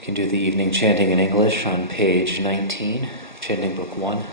We can do the evening chanting in English on page 19, chanting book 1.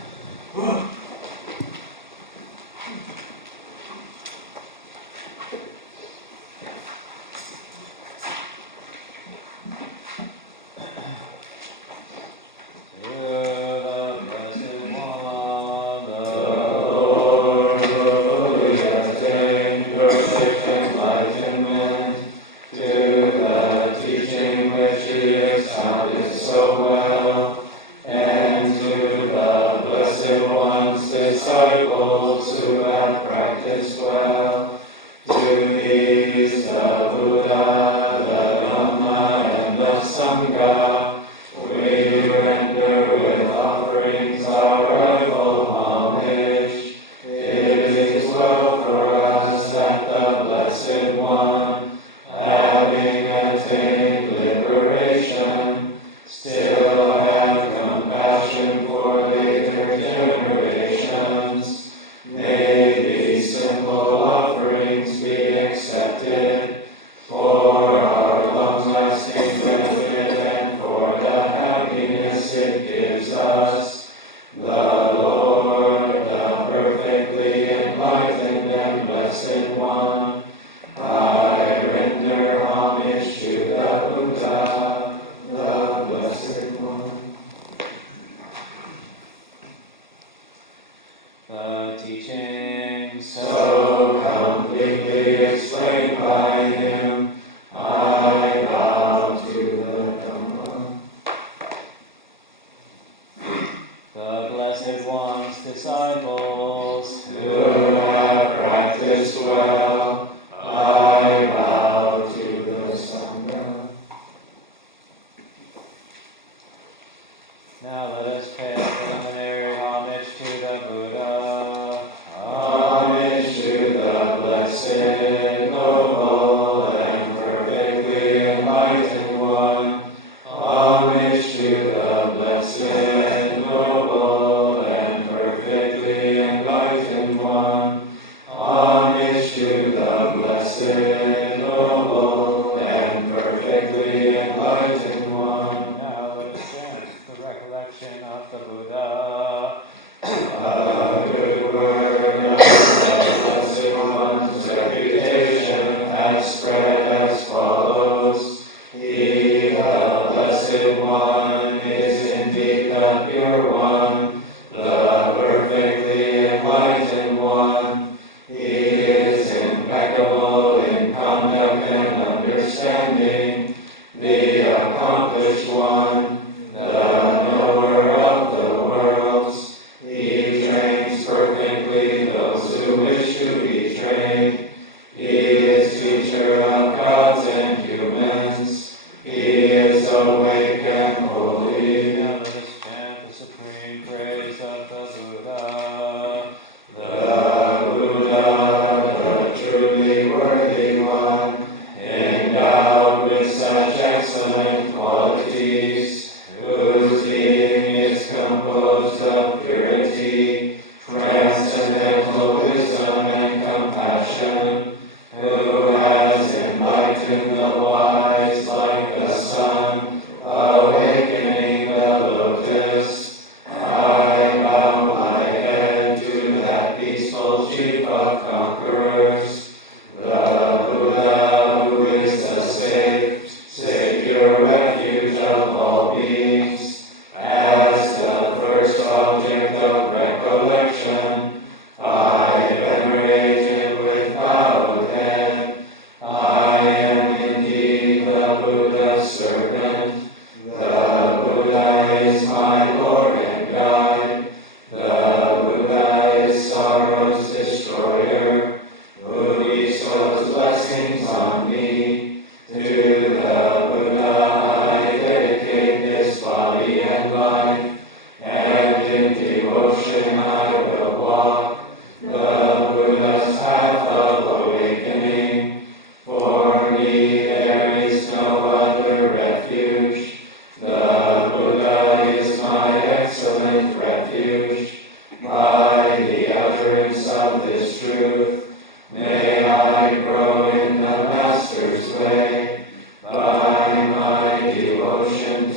By my devotion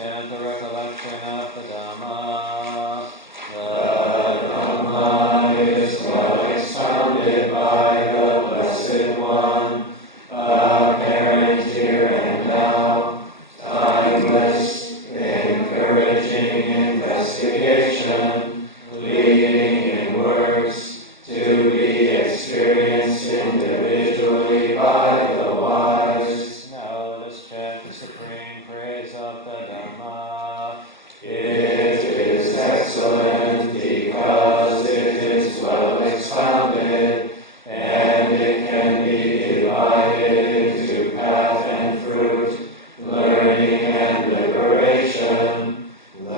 chant the recollection of the Dhamma. The Dhamma is well expounded by the Blessed One, apparent here and now, timeless, encouraging investigation, leading inwards to be experienced individually by the wise. Now let us chant the supreme praise of the Dhamma. It is excellent because it is well expounded, and it can be divided into path and fruit, learning and liberation. The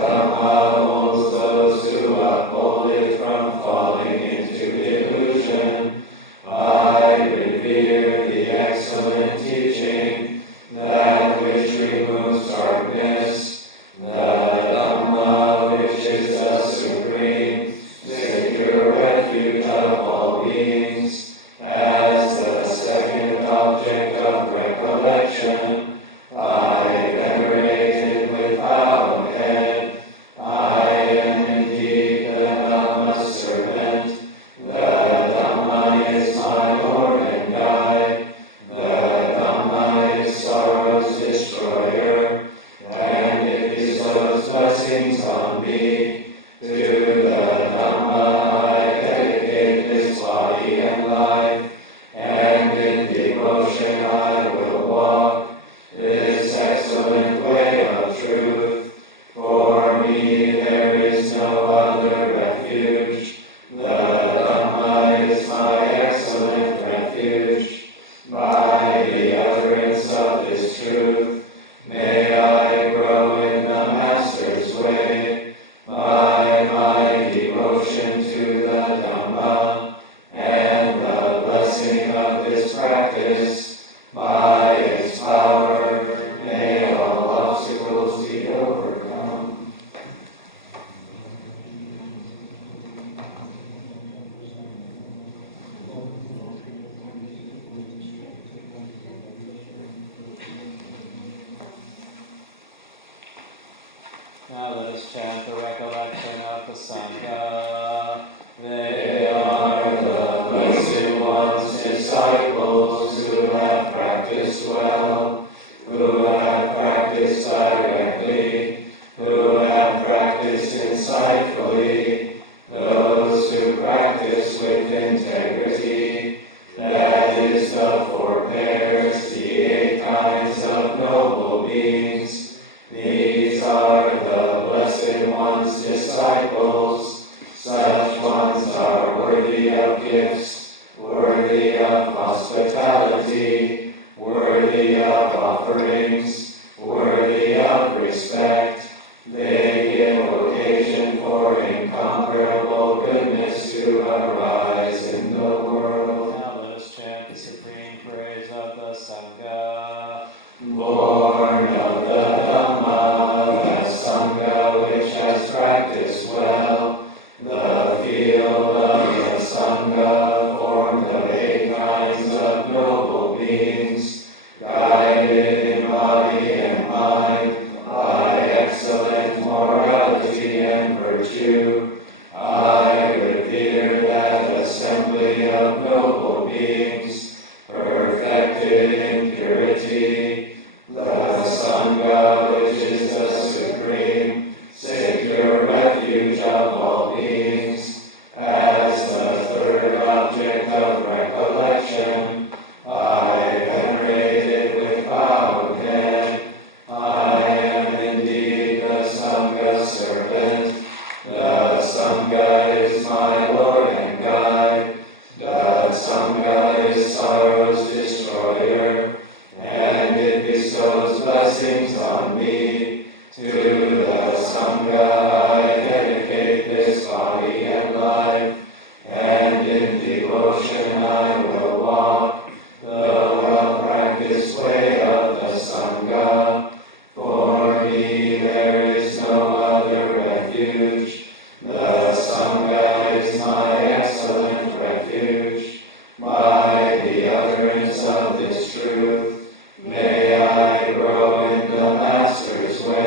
Dhamma molds those who uphold it from falling into delusion. I revere the excellent teaching, that which removes darkness, the Dhamma which is the supreme, secure refuge of all beings, as the second object of recollection. I venerate it with bowed head. I am indeed the Dhamma's servant. The Dhamma is my Lord and guide. The Dhamma is sorrow's destroyer, and it bestows blessings on me. To the Dhamma I dedicate this body and life, and in devotion I will walk this excellent way of truth. For me there is no other refuge. The Dhamma is my excellent refuge. By the utterance of this truth, may I grow in the Master's way. By my devotion to the Dhamma and the blessing of this practice, by its power, may all obstacles be overcome. Now let us chant the recollection of the Sangha. They are the Blessed One's disciples who have practiced well, who have practiced directly, who have practiced insightfully, those who practice with integrity, that is the four pairs, the 8 kinds of noble beings. These are the Blessed One's disciples. Such ones are worthy of gifts, worthy of hospitality, worthy of offerings, worthy of respect. They give occasion for incomparable goodness to arise in the world. Now let us chant the supreme praise of the Sangha. Born of the Dhamma, the Sangha which has practiced well, the field of the Sangha formed of 8 kinds of noble beings, guided in body and mind by excellent morality and virtue. I revere that assembly of noble beings, perfected in purity, the Sangha which is the supreme, secure refuge of all beings, as the third object of recollection. I venerate it with bowed head. I am indeed the Sangha's servant. The Sangha is my Lord and guide. The Sangha is sorrow's destroyer, and it bestows blessings on me. To the Sangha I dedicate this body and life, and in devotion I will walk the well-practiced way of the Sangha. For me there is no other refuge. The Sangha is my excellent refuge. By the utterance of this truth, may I grow in the Master's way.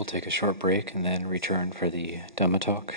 We'll take a short break and then return for the Dhamma Talk.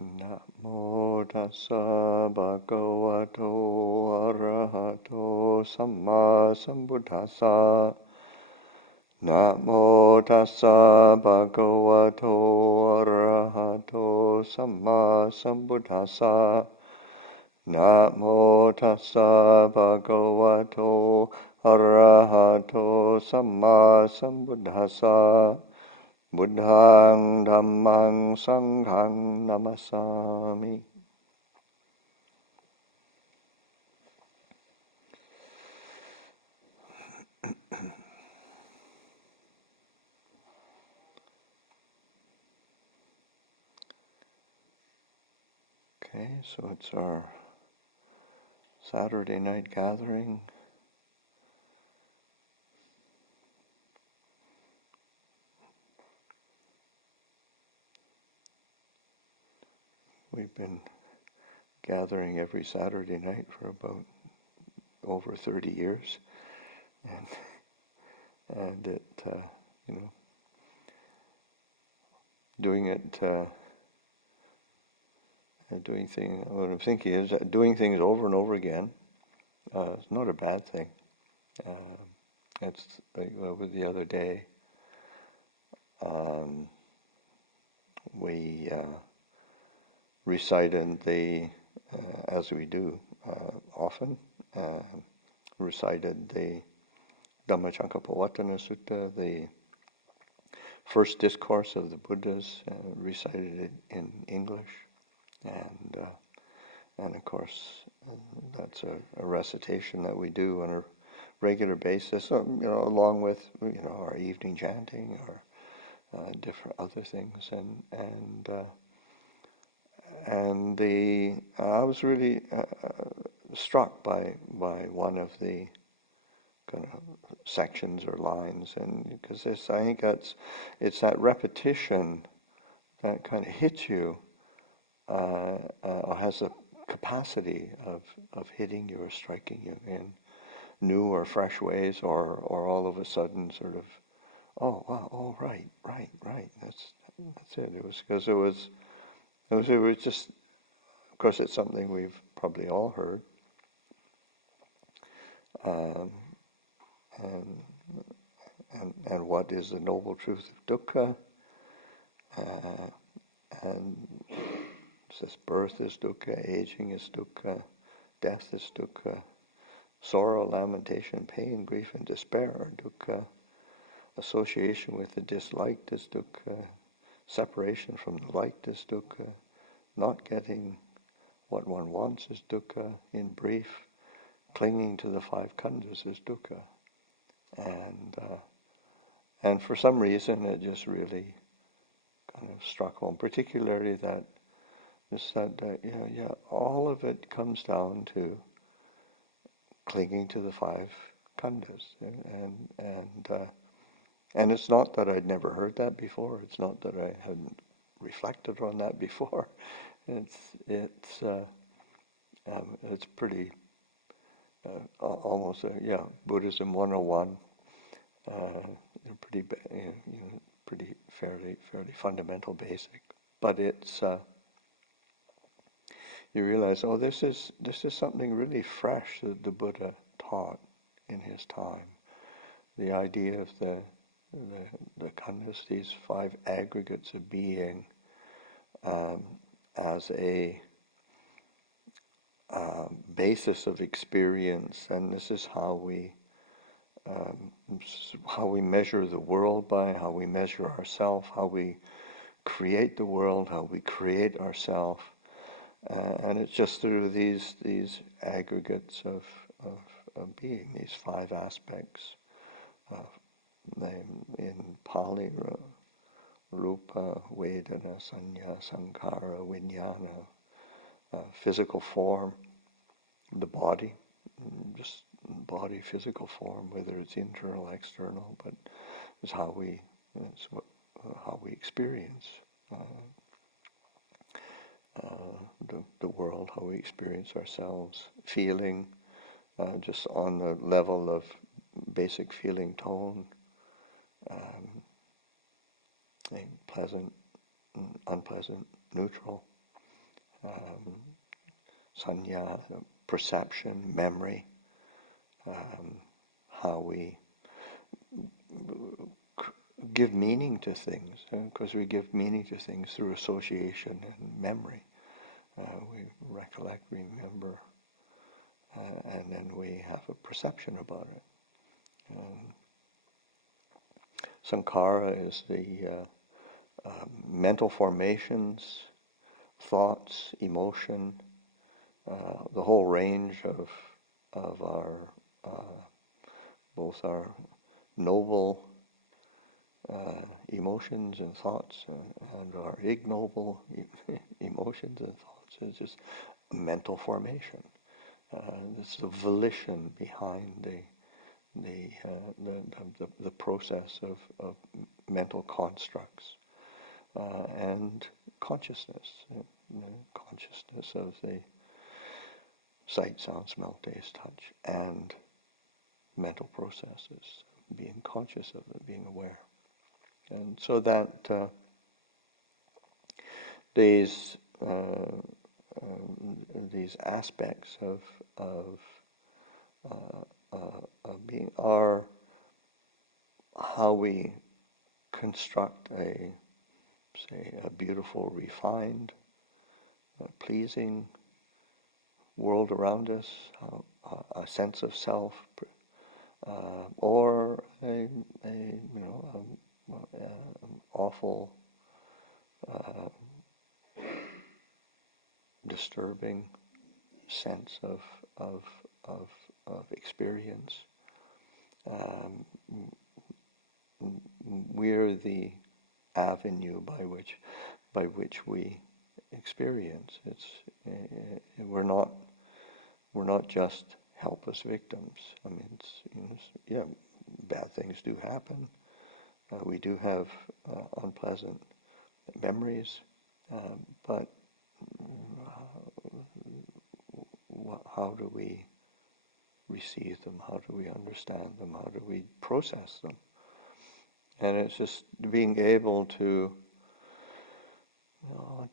Namo tassa bhagavato arahato samma sambuddhassa. Namo tassa bhagavato arahato samma sambuddhassa. Namo tassa bhagavato arahato samma sambuddhassa. Buddhang dhammang sanghang namasami. Okay, so it's our Saturday night gathering. We've been gathering every Saturday night for about over 30 years, and it, doing it, doing things. What I'm thinking is that doing things over and over again is not a bad thing. It's like with the other day, we recited as we do often, recited the Dhamma Sutta, the first discourse of the Buddhas, recited it in English, and of course that's a recitation that we do on a regular basis, along with our evening chanting or different other things, and I was really struck by one of the kind of sections or lines, and because I think it's that repetition that kind of hits you, or has the capacity of hitting you or striking you in new or fresh ways, or all of a sudden sort of, oh wow, oh right, that's it. It was because it was just, of course, it's something we've probably all heard, and what is the noble truth of dukkha, and it says birth is dukkha, aging is dukkha, death is dukkha, sorrow, lamentation, pain, grief, and despair are dukkha, association with the disliked is dukkha, separation from the liked is dukkha, not getting what one wants is dukkha. In brief, clinging to the five khandhas is dukkha. And for some reason it just really kind of struck home, particularly that all of it comes down to clinging to the five khandhas, and it's not that I'd never heard that before. It's not that I hadn't reflected on that before. It's pretty almost Buddhism 101. Pretty fairly fundamental, basic. But it's you realize, this is something really fresh that the Buddha taught in his time. The idea of the khandhas, these five aggregates of being, as a basis of experience, and this is how we measure the world by, how we measure ourselves, how we create the world, how we create ourselves, and it's just through these aggregates of being, these five aspects. In Pali, Rupa, Vedana, Sanya, Sankhara, Vijnana, physical form, the body, just body, physical form, whether it's internal, external, but it's how we experience the world, how we experience ourselves, feeling, just on the level of basic feeling tone, pleasant, unpleasant, neutral, sanya, perception, memory, how we give meaning to things, because we give meaning to things through association and memory. We recollect, remember, and then we have a perception about it. Sankhara is the mental formations, thoughts, emotion, the whole range of our both our noble emotions and thoughts and our ignoble emotions and thoughts. It's just a mental formation. It's the volition behind the process of mental constructs and consciousness, consciousness of the sight, sound, smell, taste, touch, and mental processes, being conscious of it, being aware. And so that these aspects of being are how we construct a beautiful, refined, pleasing world around us, a sense of self, or an awful, disturbing sense of experience. We're the avenue by which we experience. We're not just helpless victims. I mean, bad things do happen. We do have unpleasant memories, but how do we receive them? How do we understand them? How do we process them? And it's just being able to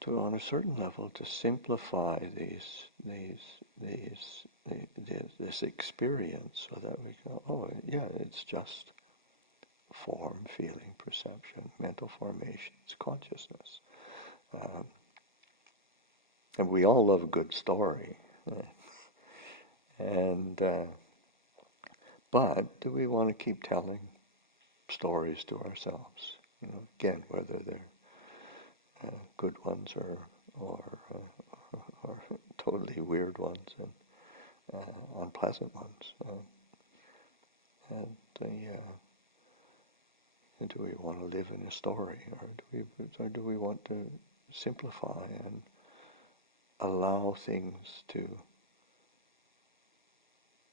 on a certain level, to simplify this experience, so that we go, it's just form, feeling, perception, mental formations, consciousness. And we all love a good story. But do we want to keep telling stories to ourselves? Again, whether they're good ones or totally weird ones and unpleasant ones. Do we want to live in a story, or do we want to simplify and allow things to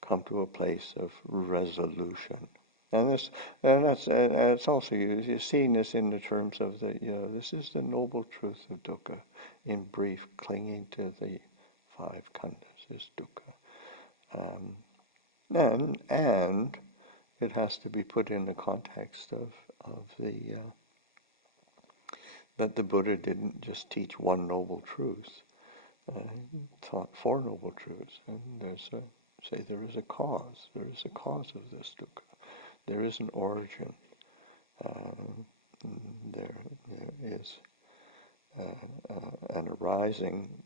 come to a place of resolution? And it's also you're seeing this in the terms of this is the noble truth of dukkha. In brief, clinging to the five khandhas is dukkha, and it has to be put in the context of that the Buddha didn't just teach one noble truth. He taught four noble truths, and there is a cause. There is a cause of this dukkha. There is an origin. There is an arising.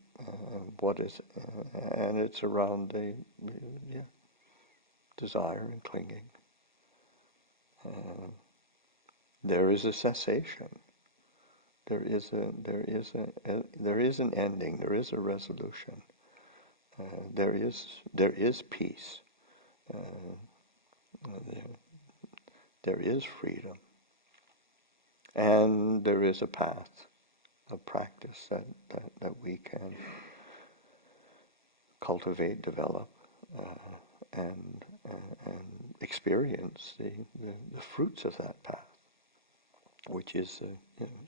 What is, and it's around the desire and clinging. There is a cessation. There is an ending. There is a resolution. There is peace. There is freedom, and there is a path, a practice that we can cultivate, develop, and experience the fruits of that path, which is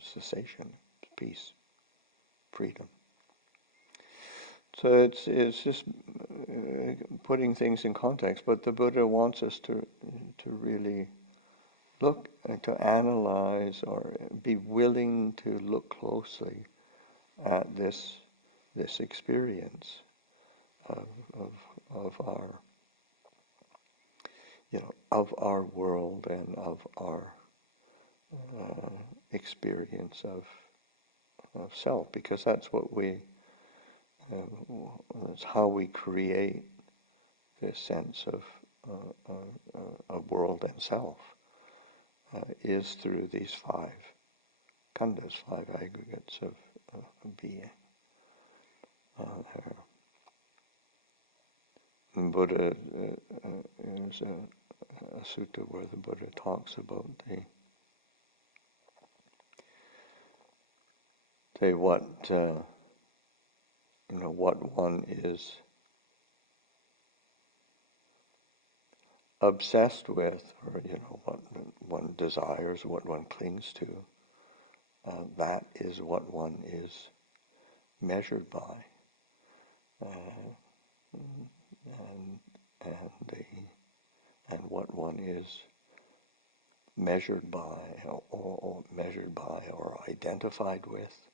cessation, peace, freedom. So it's just putting things in context, but the Buddha wants us to really look and to analyze, or be willing to look closely at this this experience of our, of our world and of our experience of self, because that's what that's how we create this sense of world and self, is through these five khandhas, five aggregates of being. And Buddha, there's a sutta where the Buddha talks about what one is obsessed with, or what one desires, what one clings to. That is what one is measured by, and what one is measured by, or identified with.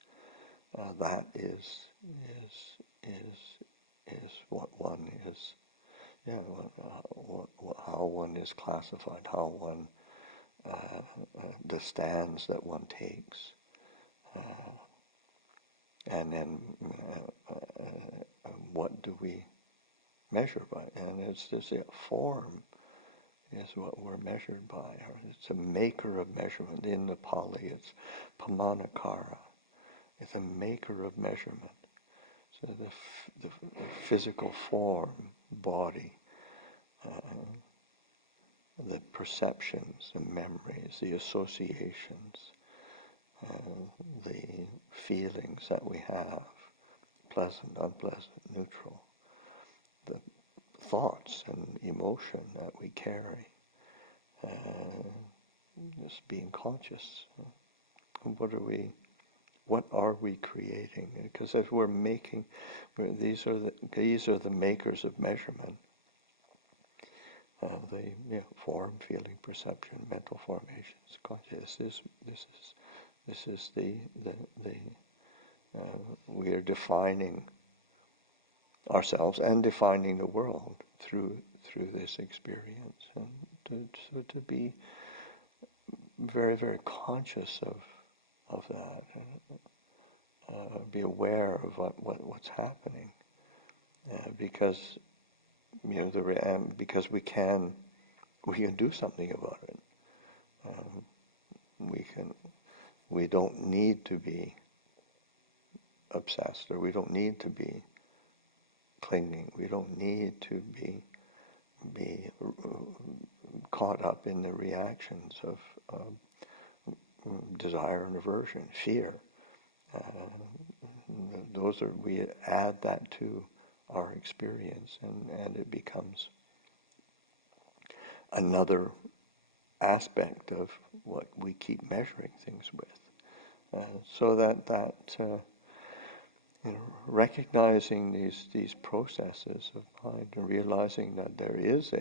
That is what one is. How one is classified, how one, the stands that one takes, and then what do we measure by? And it's just form is what we're measured by. Or it's a maker of measurement. In the Pali, it's pamanakara. It's a maker of measurement. So the physical form, body, the perceptions, the memories, the associations, the feelings that we have, pleasant, unpleasant, neutral, the thoughts and emotion that we carry, just being conscious. What are we creating? Because if we're making, these are the makers of measurement. The form, feeling, perception, mental formations, consciousness. This is the we are defining ourselves and defining the world through this experience, and to be very, very conscious of that, and be aware of what's happening, because because we can do something about it. We don't need to be obsessed, or we don't need to be clinging. We don't need to be caught up in the reactions of desire and aversion, fear. We add that to our experience, and it becomes another aspect of what we keep measuring things with. So that recognizing these processes of mind, and realizing that there is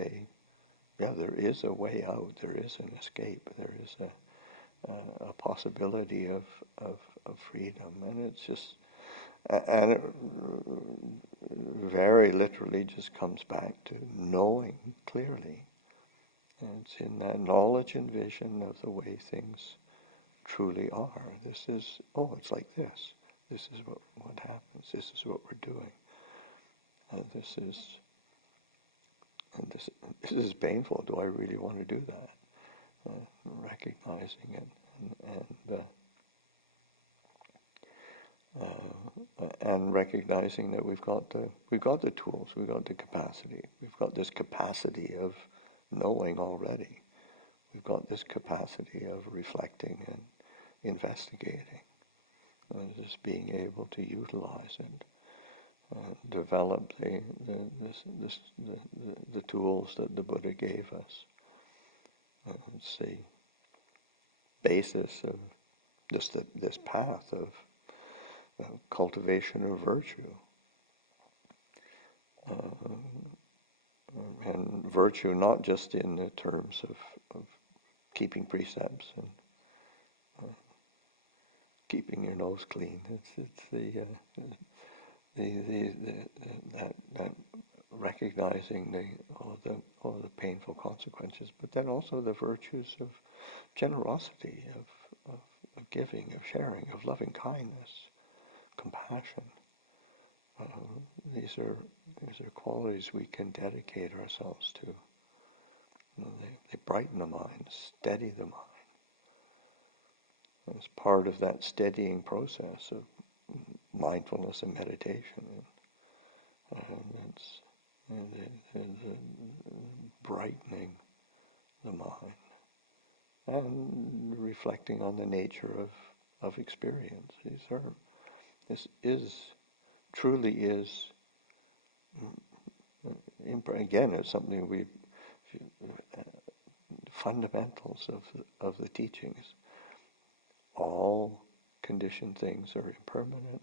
a way out, there is an escape, there is a possibility of freedom, and it's just, and it very literally just comes back to knowing clearly. And it's in that knowledge and vision of the way things truly are. This is, it's like this. This is what happens. This is what we're doing. This is painful. Do I really want to do that? Recognizing it and recognizing that we've got the tools, we've got the capacity, we've got this capacity of knowing already. We've got this capacity of reflecting and investigating, and just being able to utilize it, develop the tools that the Buddha gave us. It's the basis of just this path of cultivation of virtue. And virtue not just in the terms of keeping precepts and keeping your nose clean. It's that recognizing all the painful consequences, but then also the virtues of generosity, of giving, of sharing, of loving kindness, compassion. These are qualities we can dedicate ourselves to. They brighten the mind, steady the mind. As part of that steadying process of mindfulness and meditation, it's the brightening the mind and reflecting on the nature of experience. This truly is, again, it's something fundamentals of the teachings. All conditioned things are impermanent.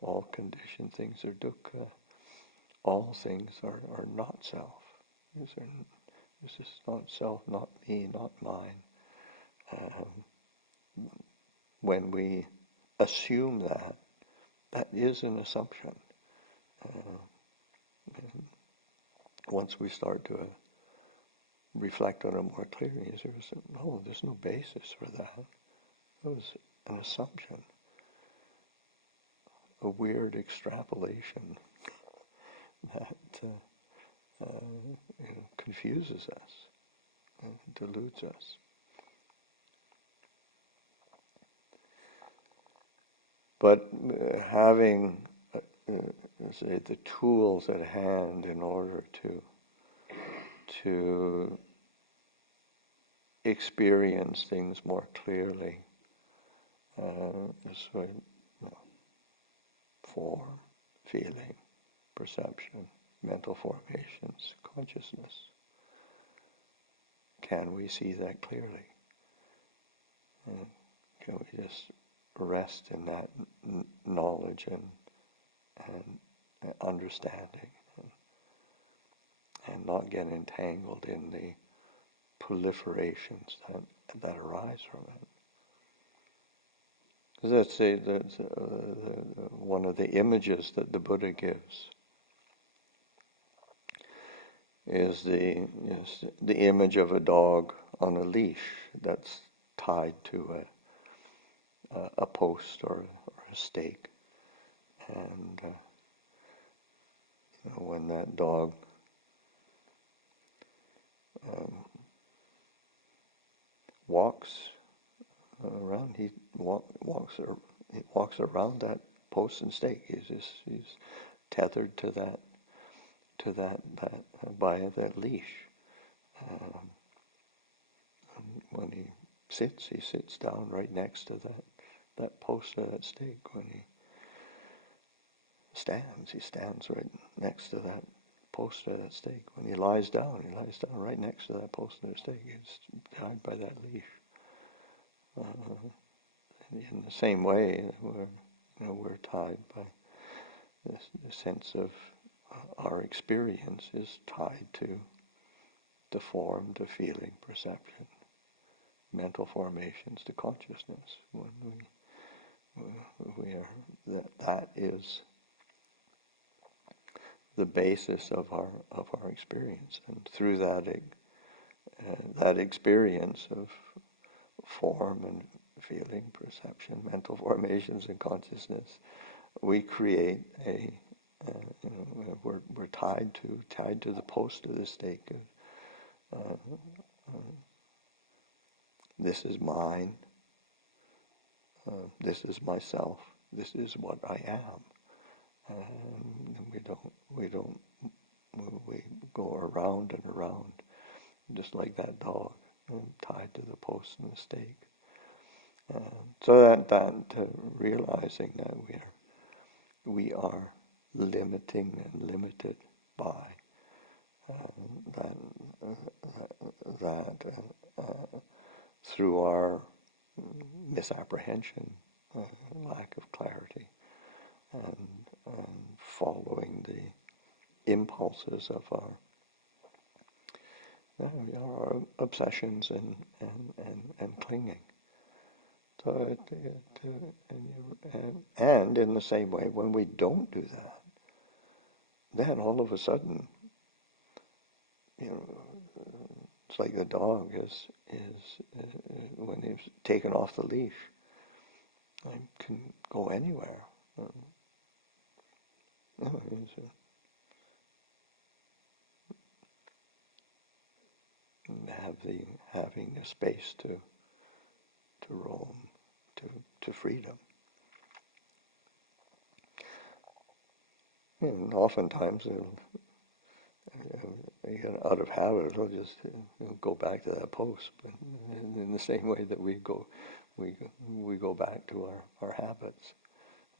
All conditioned things are dukkha. All things are not self. This is not self, not me, not mine. When we assume that is an assumption. Once we start to reflect on it more clearly, there's no basis for that. It was an assumption, a weird extrapolation that confuses us, deludes us. But having say the tools at hand in order to experience things more clearly, form, feeling, perception, mental formations, consciousness. Can we see that clearly? Can we just rest in that knowledge and understanding, and not get entangled in the proliferations that arise from it? Let's say that one of the images that the Buddha gives is the image of a dog on a leash that's tied to a post or a stake, and when that dog walks around, he walks around that post and stake. He's tethered to that by that leash. When he sits down right next to that post or that stake. When he stands right next to that post or that stake. When he lies down right next to that post or that stake. He's tied by that leash. In the same way, we're tied by the sense of our experience is tied to the form, to feeling, perception, mental formations, to consciousness. When we are that is the basis of our experience, and through that experience of form and feeling, perception, mental formations, and consciousness, we create we're tied to the post of the stake. This is mine. This is myself. This is what I am. We go around and around, just like that dog, tied to the post and the stake. So that realizing that we are limiting and limited by that through our misapprehension, lack of clarity, and following the impulses of our obsessions and clinging. So and in the same way, when we don't do that, then all of a sudden, it's like the dog is when he's taken off the leash, I can go anywhere. Having the space to roam, to freedom. And oftentimes, out of habit, it'll just go back to that post. But in the same way that we go back to our habits.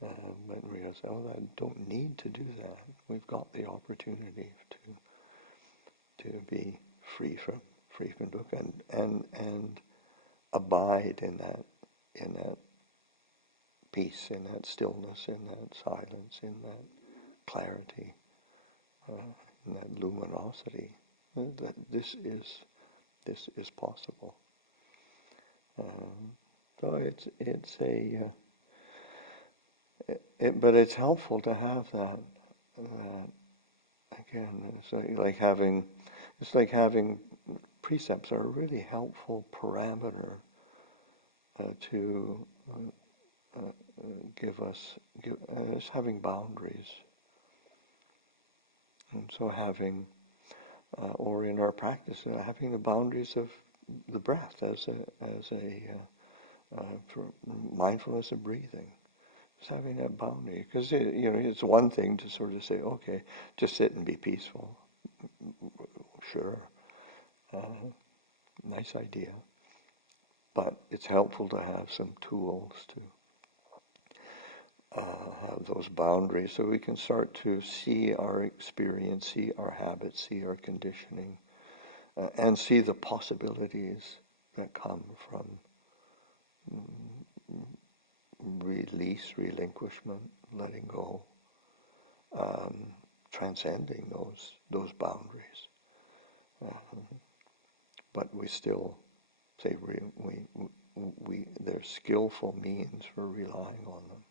But we realize, I don't need to do that. We've got the opportunity to be free from dukkha and abide in that peace, in that stillness, in that silence, in that clarity, in that luminosity. That this is possible. So but it's helpful to have that again. It's like having precepts are a really helpful parameter to give us having boundaries, and so having or in our practice having the boundaries of the breath as a for mindfulness of breathing. Just having that boundary, because it's one thing to sort of say, okay, just sit and be peaceful. Sure, nice idea, but it's helpful to have some tools to have those boundaries, so we can start to see our experience, see our habits, see our conditioning, and see the possibilities that come from release, relinquishment, letting go, transcending those boundaries. But we still say there's skillful means for relying on them.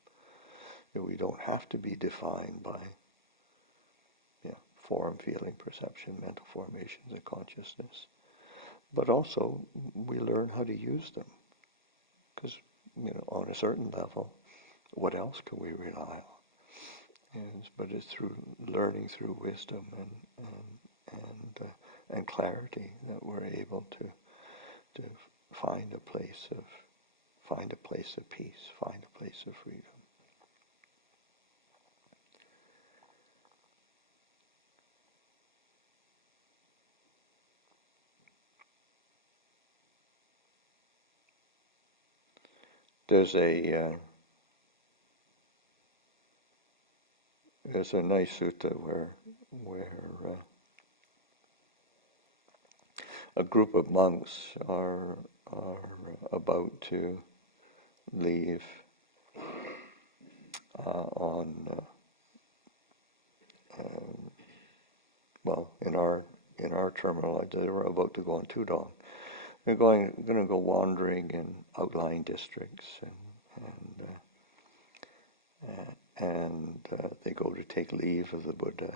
That we don't have to be defined by form, feeling, perception, mental formations of consciousness. But also we learn how to use them. Because on a certain level, what else can we rely on? But it's through learning, through wisdom and clarity that we're able to find a place of peace, find a place of freedom. There's a nice sutta where a group of monks are about to leave in our terminal, they were about to go on Tudong. They're going to go wandering in outlying districts, and they go to take leave of the Buddha,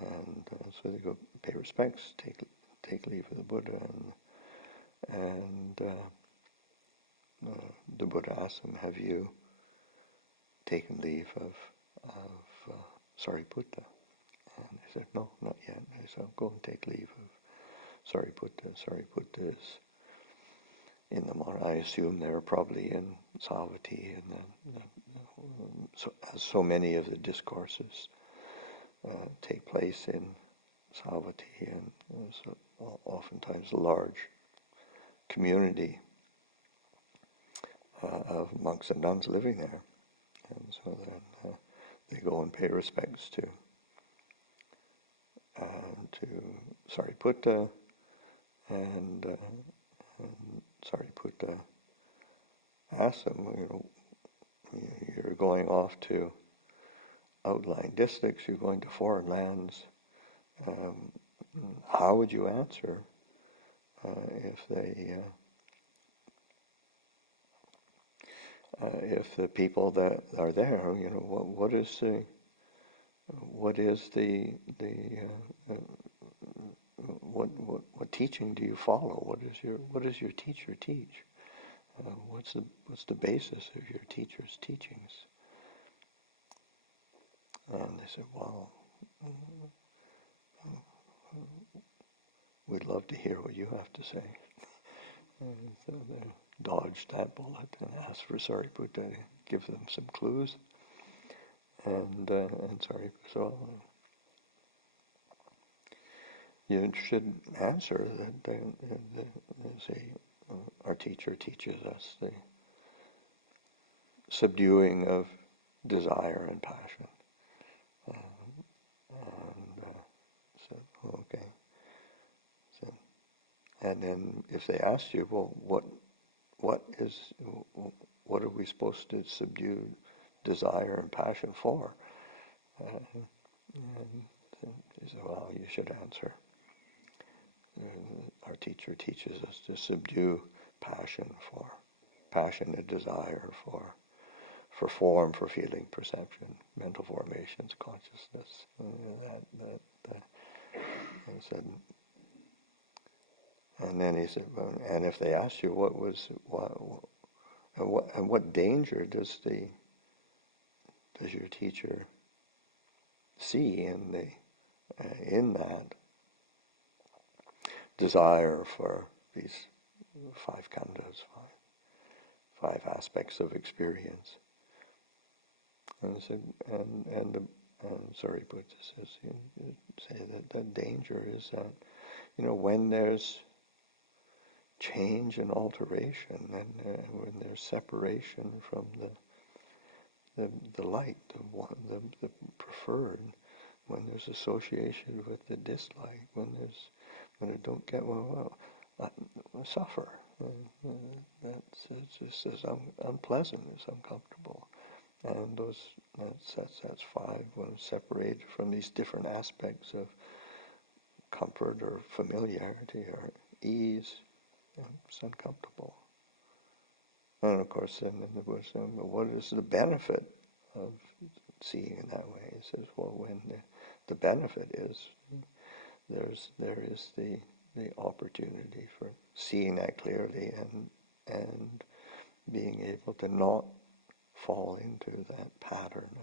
and so they go pay respects, take leave of the Buddha, and the Buddha asks them, "Have you taken leave of Sariputta?" And they said, "No, not yet." They said, "Go and take leave of Sariputta." Sariputta is in the monastery. I assume they're probably in Savatthi, and as so many of the discourses take place in Savatthi, and so oftentimes a large community of monks and nuns living there, and so then they go and pay respects to Sariputta, and Sariputta asks them, you're going off to outlying districts, you're going to foreign lands. How would you answer if the people that are there, what is what is what teaching do you follow? What does your teacher teach? What's the basis of your teacher's teachings? And they said, well, we'd love to hear what you have to say. And so they dodged that bullet and asked for Sariputta to give them some clues. And Sariputta said, well, you should answer that our teacher teaches us the subduing of desire and passion. So, okay. So, and then if they asked you, well, what are we supposed to subdue desire and passion for? And he said, well, you should answer. Our teacher teaches us to subdue passion and desire for form, for feeling, perception, mental formations, consciousness. And then he said, well, and if they asked you what danger does your teacher see in that desire for these five khandhas, five aspects of experience? And I said, and Sariputta says, say that the danger is that, when there's change and alteration, and when there's separation from the light, the preferred, when there's association with the dislike, when it don't get I suffer. It's just as unpleasant, as uncomfortable. And that's five, when separated from these different aspects of comfort or familiarity or ease, it's uncomfortable. And of course, then the Buddha said, what is the benefit of seeing in that way? He says, well, when the benefit is, there is the opportunity for seeing that clearly and being able to not fall into that pattern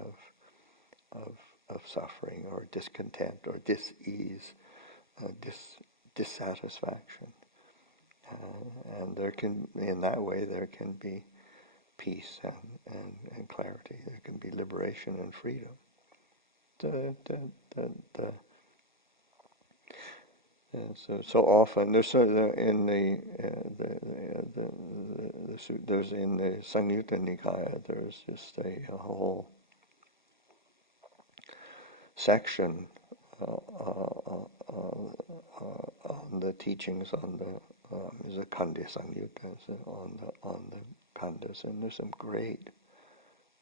of suffering or discontent or dis-ease, dissatisfaction. And in that way there can be peace and clarity. There can be liberation and freedom. So often there's in there's in the Samyutta Nikaya, there's just a whole section on the teachings on the is a Khanda Samyutta, on the khandhas, and there's some great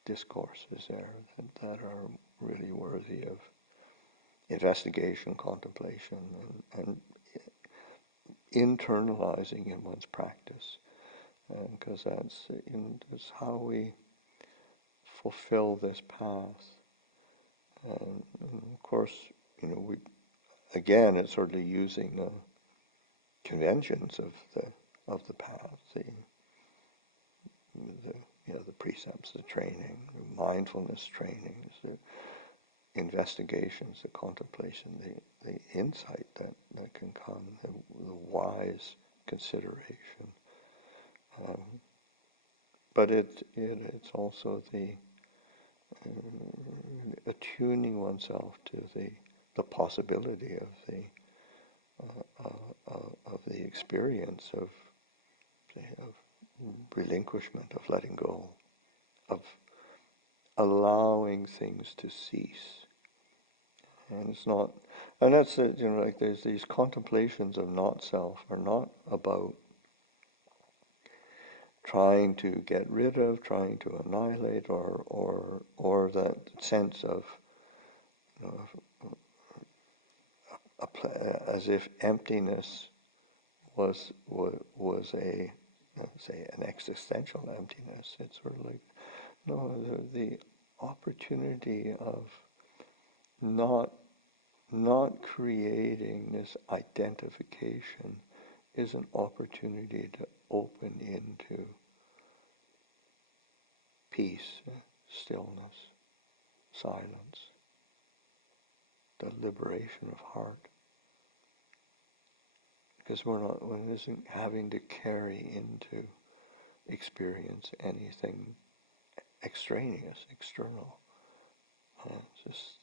discourses there that are really worthy of investigation, contemplation, and internalizing in one's practice, because that's how we fulfill this path. And of course, it's sort of using the conventions of the path, the precepts, the training, the mindfulness trainings, the investigations, the contemplation, the insight that can come, the wise consideration. But it's also the attuning oneself to the possibility of the experience of relinquishment, of letting go, of allowing things to cease. And it's not, and that's it, like there's these contemplations of not self are not about trying to get rid of, trying to annihilate, or that sense of as if emptiness was a, say, an existential emptiness. It's sort of like, no, the opportunity of not creating this identification is an opportunity to open into peace, stillness, silence, the liberation of heart. Because one isn't having to carry into experience anything extraneous, external. Just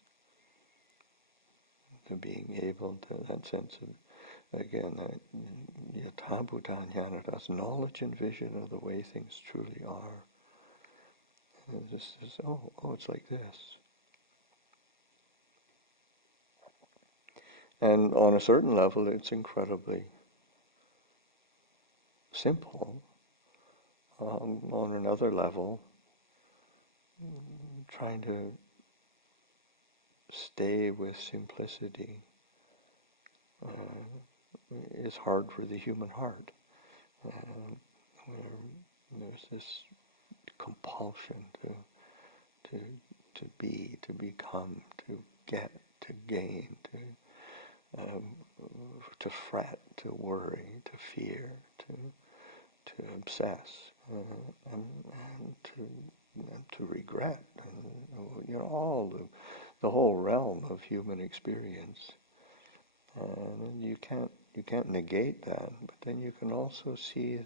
to being able to, that sense of, again, yatha bhuta jnanatas, knowledge and vision of the way things truly are. And just, it's like this. And on a certain level, it's incredibly simple. On another level, trying to stay with simplicity is hard for the human heart. Where there's this compulsion to be, to become, to get, to gain, to fret, to worry, to fear, to obsess, and to regret, and all the whole realm of human experience. And you can't negate that, but then you can also see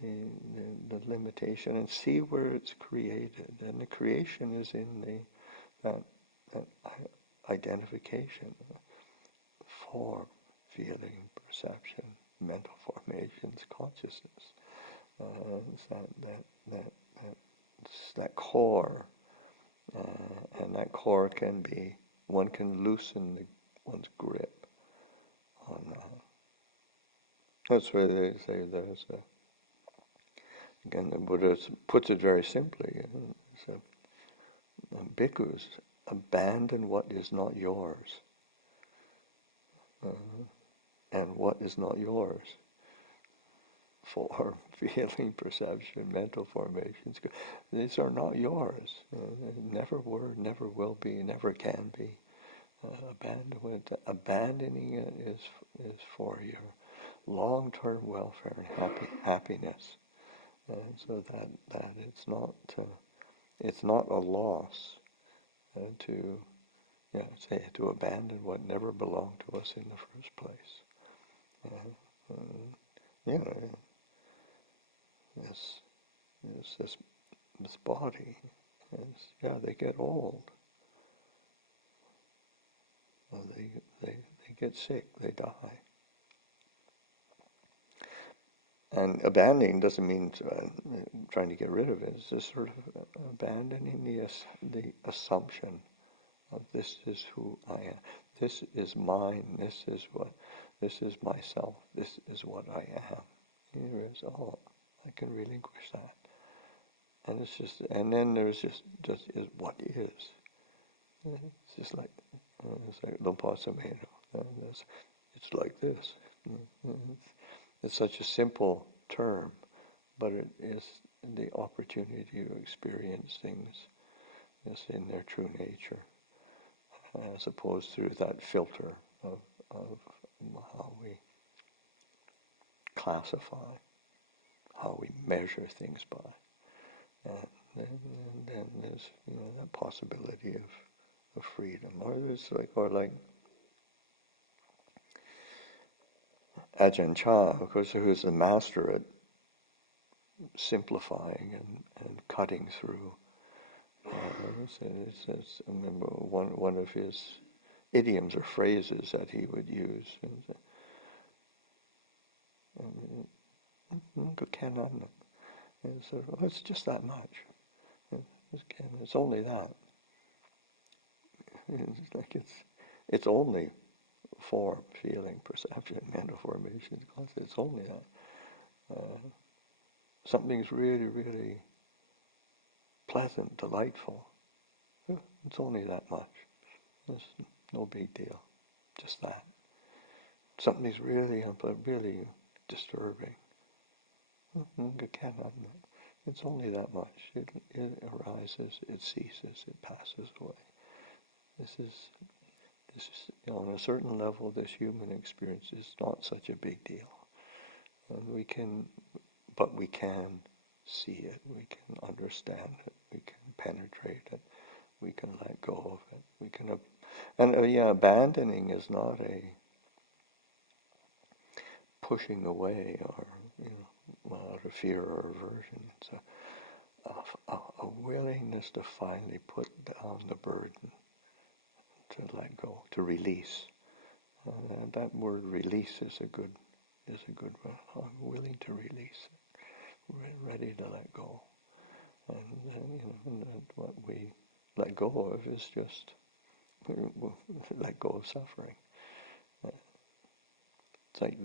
the limitation and see where it's created. And the creation is in that identification, form, feeling, perception, mental formations, consciousness. That core, and that core one can loosen one's grip on that. That's why they say there's again, the Buddha puts it very simply. Bhikkhus, abandon what is not yours. And what is not yours? Form, feeling, perception, mental formations. These are not yours. Never were, never will be, never can be. Abandoning it is for your long-term welfare and happiness. So that it's not a loss to abandon what never belonged to us in the first place. This body, they get old. They get sick, they die. And abandoning doesn't mean trying to get rid of it. It's just sort of abandoning the assumption of this is who I am. This is mine. This is myself. This is what I am. Here is I can relinquish that. And it's just, and then there's just is what is. It's just like Lumpur Samheno. It's like this. It's such a simple term, but it is the opportunity to experience things in their true nature, as opposed through that filter of how we classify, how we measure things by. And then there's that possibility of freedom, or like Ajahn Chah, of course, who is the master at simplifying and cutting through. I remember one of his idioms or phrases that he would use. It's just that much. It's only that. It's like it's only form, feeling, perception, mental formation. It's only that. Something's really, really pleasant, delightful. It's only that much. It's no big deal. Just that. Something's really disturbing. It's only that much. It arises, it ceases, it passes away. This is on a certain level, this human experience is not such a big deal. And we can see it, we can understand it, we can penetrate it, we can let go of it, we can, abandoning is not a pushing away or, out of fear or aversion. It's a willingness to finally put down the burden, to let go, to release. That word release is a good one. I'm willing to release, ready to let go. And what we let go of is just let go of suffering. It's like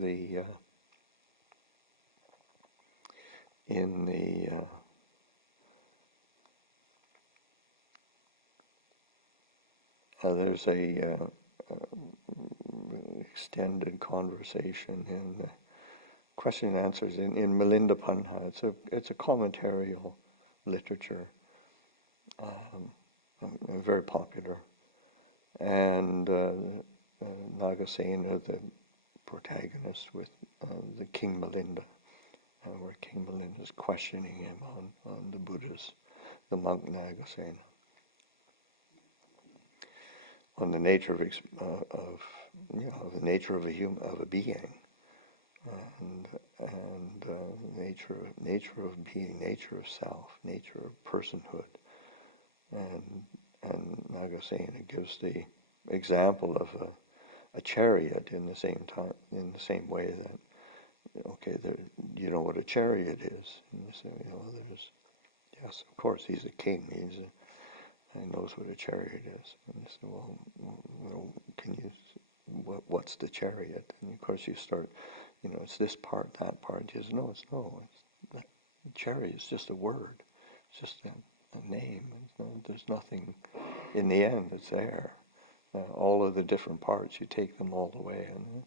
there's a extended conversation in question and answers in Milinda Panha. It's a commentarial literature, very popular, and Nagasena, the protagonist, with the King Milinda, where King Milinda is questioning him on the Buddha's, the monk Nagasena, on the nature of the nature of a being, and nature of being, nature of self, nature of personhood, and Nagasena gives the example of a chariot in the same way that, you know what a chariot is, and you say, yes, of course, he's a king, he knows what a chariot is. And you say, well, what's the chariot? And of course you start, it's this part, that part. He says, no, the chariot is just a word. It's just a name. There's nothing, in the end, it's there. All of the different parts, you take them all the way, and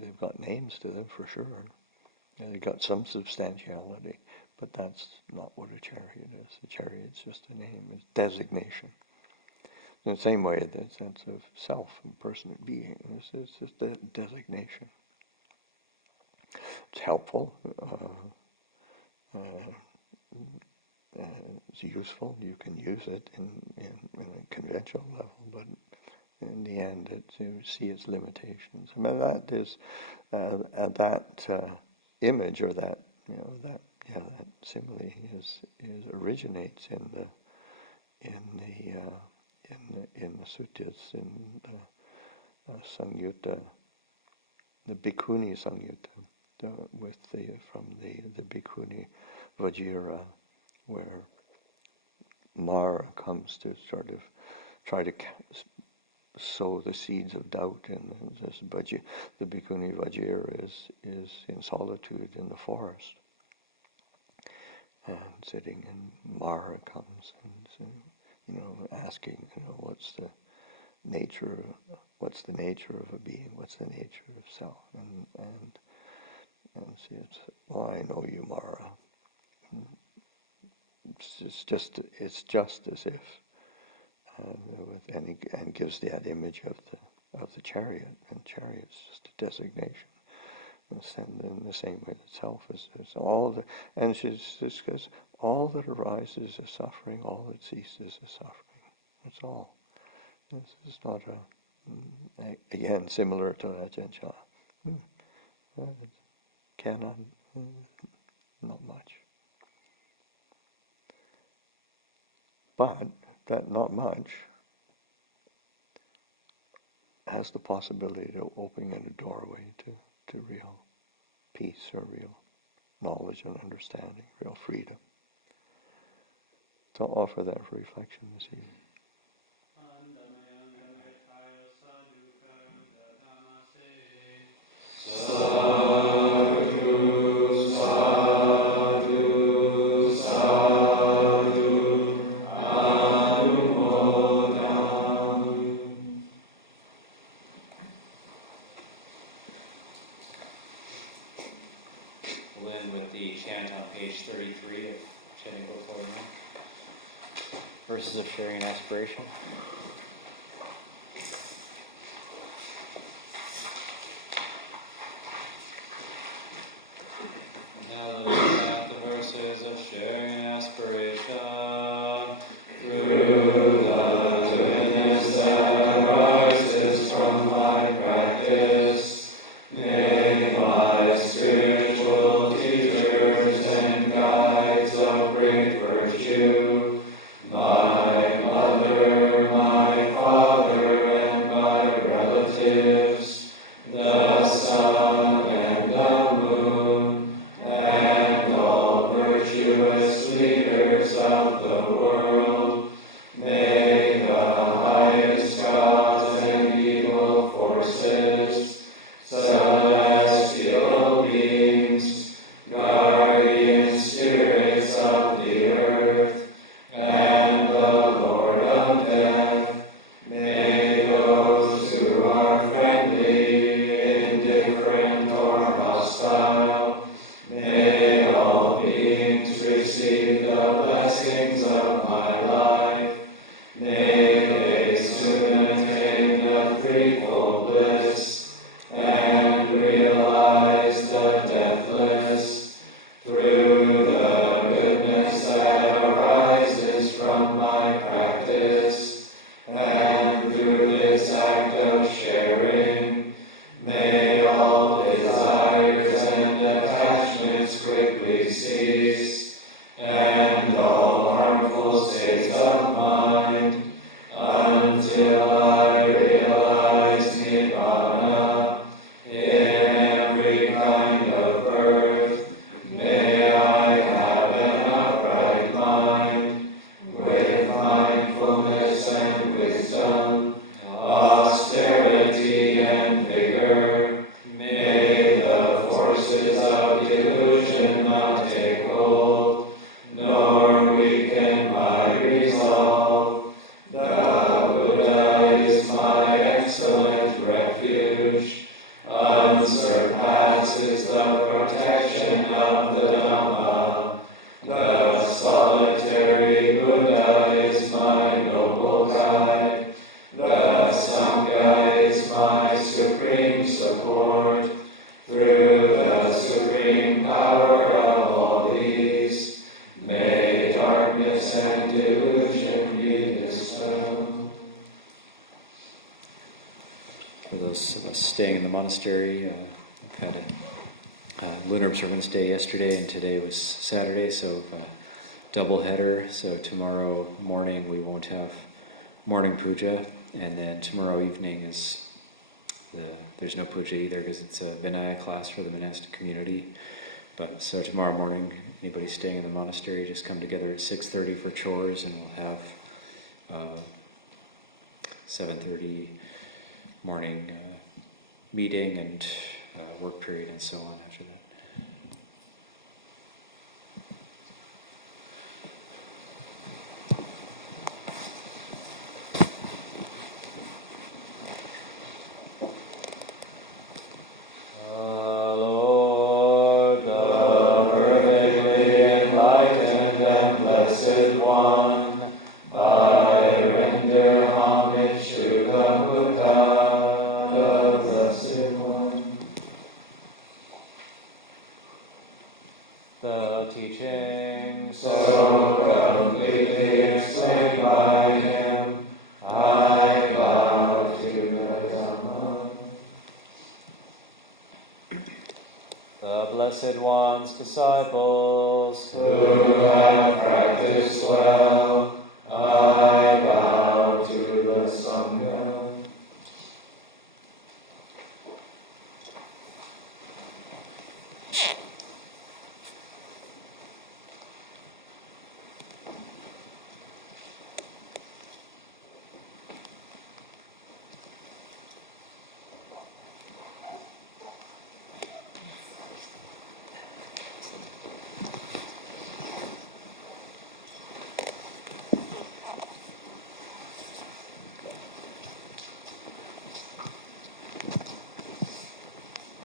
they've got names to them for sure. They've got some substantiality, but that's not what a chariot is. A chariot's just a name, it's designation. In the same way, the sense of self and person and being, it's just a designation. It's helpful. It's useful. You can use it in a conventional level, but in the end, you see its limitations. I mean, that is that image, or that simile originates in the suttas, in the Samyutta, the Bhikkhuni Samyutta, from the Bhikkhuni Vajira, where Mara comes to sort of try to sow the seeds of doubt, and the Bhikkhuni Vajira is in solitude in the forest, and sitting, and Mara comes and asking, what's the nature of a being, what's the nature of self, and see, I know you, Mara. It's just as if, and gives that image of the chariot, and chariot's just a designation. And in the same way that self is all and she says, all that arises is suffering, all that ceases is suffering. That's all. This is not again similar to Ajahn Chah. Cannot, not much. But that not much has the possibility of opening a doorway to real peace, or real knowledge and understanding, real freedom. So I'll offer that for reflection this evening. Verses of sharing and aspiration. Now let us chant the verses of sharing and aspiration. Through the goodness that arises from my practice, may my spiritual teachers and guides of great virtue, my mother, my father, and my relatives, the sun and the moon, and all virtuous leaders of the world, may the highest gods and evil forces, celestial beings, guardian spirits of the earth, and the Lord of death, may those who are friendly, indifferent, or hostile, may all beings receive the blessings of my life. May they soon attain the threefold bliss and realize the deathless. Through the goodness that arises from my practice, and through this act of sharing, may all desires and attachments quickly cease, and all harmful states of mind, until I realize Nibbana in every kind of birth. May I have an upright mind, with mindfulness and wisdom, austerity and vigor. May the forces of delusion not take hold, nor weaken my resolve. The Buddha is my excellent refuge, unsurpasses the protection of the Dhamma. The solitary Buddha is my noble guide. The Sangha is my supreme support. Through the supreme power of all these, may darkness and delusion be dispelled. For those of us staying in the monastery, we've had a lunar observance day yesterday, and today was Saturday, so double header. So tomorrow morning we won't have morning puja, and then tomorrow evening is there's no puja either because it's a Vinaya class for the monastic community. But so tomorrow morning, anybody staying in the monastery, just come together at 6:30 for chores, and we'll have 7:30 morning meeting and work period and so on after that. Lord, the perfectly enlightened and blessed one, I render homage to the Buddha, the blessed one. The teaching So completely explained by him, I bow to the Dhamma. the Blessed One's disciples, Who